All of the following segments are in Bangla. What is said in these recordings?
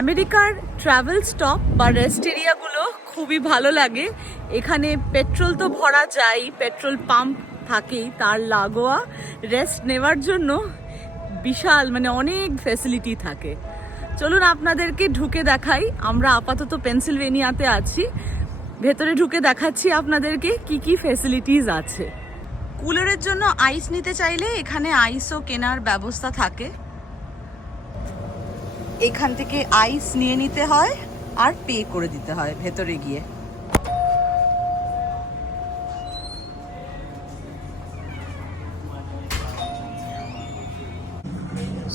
আমেরিকার ট্রাভেল স্টপ বা রেস্ট এরিয়াগুলো খুবই ভালো লাগে। এখানে পেট্রোল তো ভরা যায় পেট্রোল পাম্প থাকেই, তার লাগোয়া রেস্ট নেওয়ার জন্য বিশাল মানে অনেক ফ্যাসিলিটি থাকে। চলুন আপনাদেরকে ঢুকে দেখাই। আমরা আপাতত পেনসিলভেনিয়াতে আছি। ভেতরে ঢুকে দেখাচ্ছি আপনাদেরকে কি কি ফ্যাসিলিটিস আছে। কুলারের জন্য আইস নিতে চাইলে এখানে আইসও কেনার ব্যবস্থা থাকে। এখান থেকে আইস নিয়ে নিতে হয় আর পে করে দিতে হয় ভেতরে গিয়ে।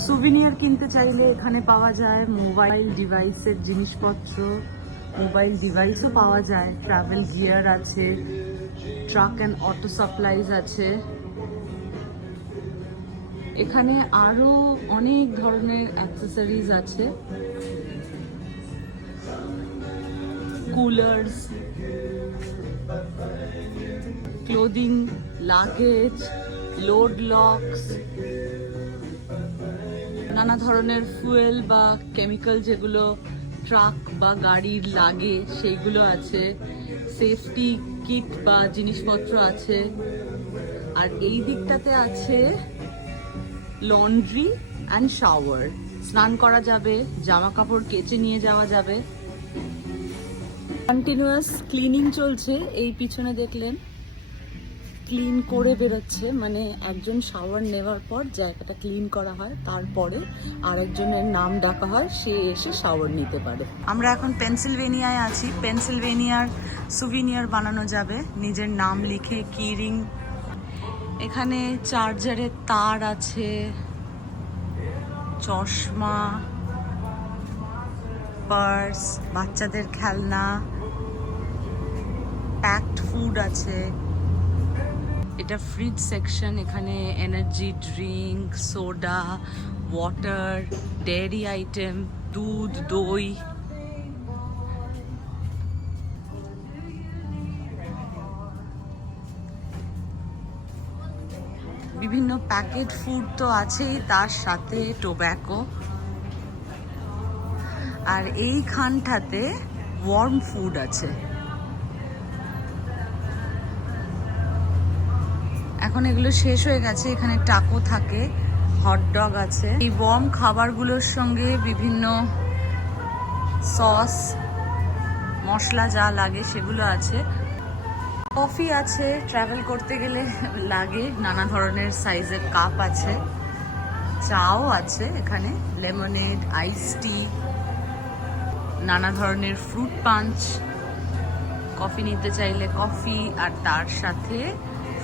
সুভিনিয়ার কিনতে চাইলে এখানে পাওয়া যায় মোবাইল ডিভাইসের জিনিসপত্র মোবাইল ডিভাইসও পাওয়া যায় ট্রাভেল গিয়ার আছে ট্রাক অ্যান্ড অটো সাপ্লাইজ আছে। এখানে আরও অনেক ধরনের অ্যাক্সেসরিজ আছে। Coolers clothing luggage load locks নানা ধরনের ফুয়েল বা কেমিক্যাল যেগুলো ট্রাক বা গাড়ির লাগে, সেইগুলো আছে। সেফটি কিট বা জিনিসপত্র আছে। আর এই দিকটাতে আছে লন্ড্রি অ্যান্ড শাওয়ার স্নান করা যাবে জামা কাপড় কেচে নিয়ে যাওয়া যাবে। কন্টিনিউয়াস ক্লিনিং চলছে, এই পিছনে দেখলেন। ক্লিন করে বেরোচ্ছে মানে একজন শাওয়ার নেওয়ার পর জায়গাটা ক্লিন করা হয়, তারপরে আরেকজনের নাম ডাকা হয়, সে এসে শাওয়ার নিতে পারে। আমরা এখন পেন্সিলভেনিয়ায় আছি। পেনসিলভেনিয়ার সুভিনিয়ার বানানো যাবে। নিজের নাম লিখে কিরিং এখানে চার্জারের তার আছে, চশমা, পার্স, বাচ্চাদের খেলনা প্যাকড ফুড আছে। এটা ফ্রিজ সেকশন এখানে energy drink soda water dairy item দুধ, দই। বিভিন্ন প্যাকেট ফুড তো আছেই, তার সাথে টোব্যাকো আর এইখানটাতে ওয়ার্ম ফুড আছে। এখন এগুলো শেষ হয়ে গেছে, এখানে টাকো থাকে হট ডগ আছে। এই ওয়ার্ম খাবারগুলোর সঙ্গে বিভিন্ন সস মশলা যা লাগে সেগুলো আছে। কফি আছে ট্রাভেল করতে গেলে লাগে, নানা ধরনের সাইজের কাপ আছে, চাও আছে এখানে লেমনেড আইস টি নানা ধরনের ফ্রুট পাঞ্চ কফি নিতে চাইলে কফি আর তার সাথে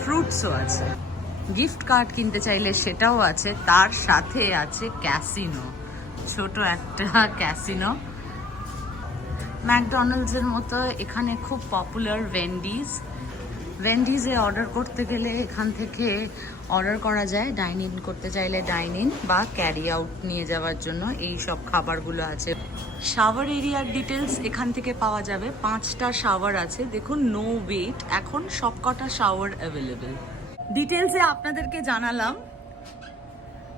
ফ্রুটসও আছে। গিফট কার্ড কিনতে চাইলে সেটাও আছে, তার সাথে আছে ক্যাসিনো ছোট একটা ক্যাসিনো ম্যাকডোনাল্ডসের মতো এখানে খুব পপুলার ভেন্ডিজ ভেন্ডিজে অর্ডার করতে গেলে এখান থেকে অর্ডার করা যায়। ডাইন ইন করতে চাইলে ডাইন ইন বা ক্যারি আউট নিয়ে যাওয়ার জন্য এই সব খাবারগুলো আছে। শাওয়ার এরিয়ার ডিটেলস এখান থেকে পাওয়া যাবে। পাঁচটা শাওয়ার আছে। দেখুন নো ওয়েট এখন সবকটা শাওয়ার অ্যাভেলেবেল ডিটেলসে আপনাদেরকে জানালাম।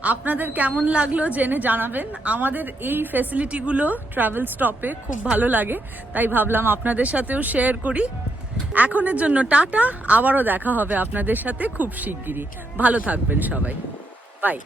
আপনাদের কেমন লাগল জেনে জানাবেন। আমাদের এই ফেসিলিটিগুলো ট্রাভেল স্টপে খুব ভালো লাগে, তাই ভাবলাম আপনাদের সাথেও শেয়ার করি। এখনের জন্য টাটা, আবারও দেখা হবে আপনাদের সাথে খুব শিগগিরই। ভালো থাকবেন সবাই। বাই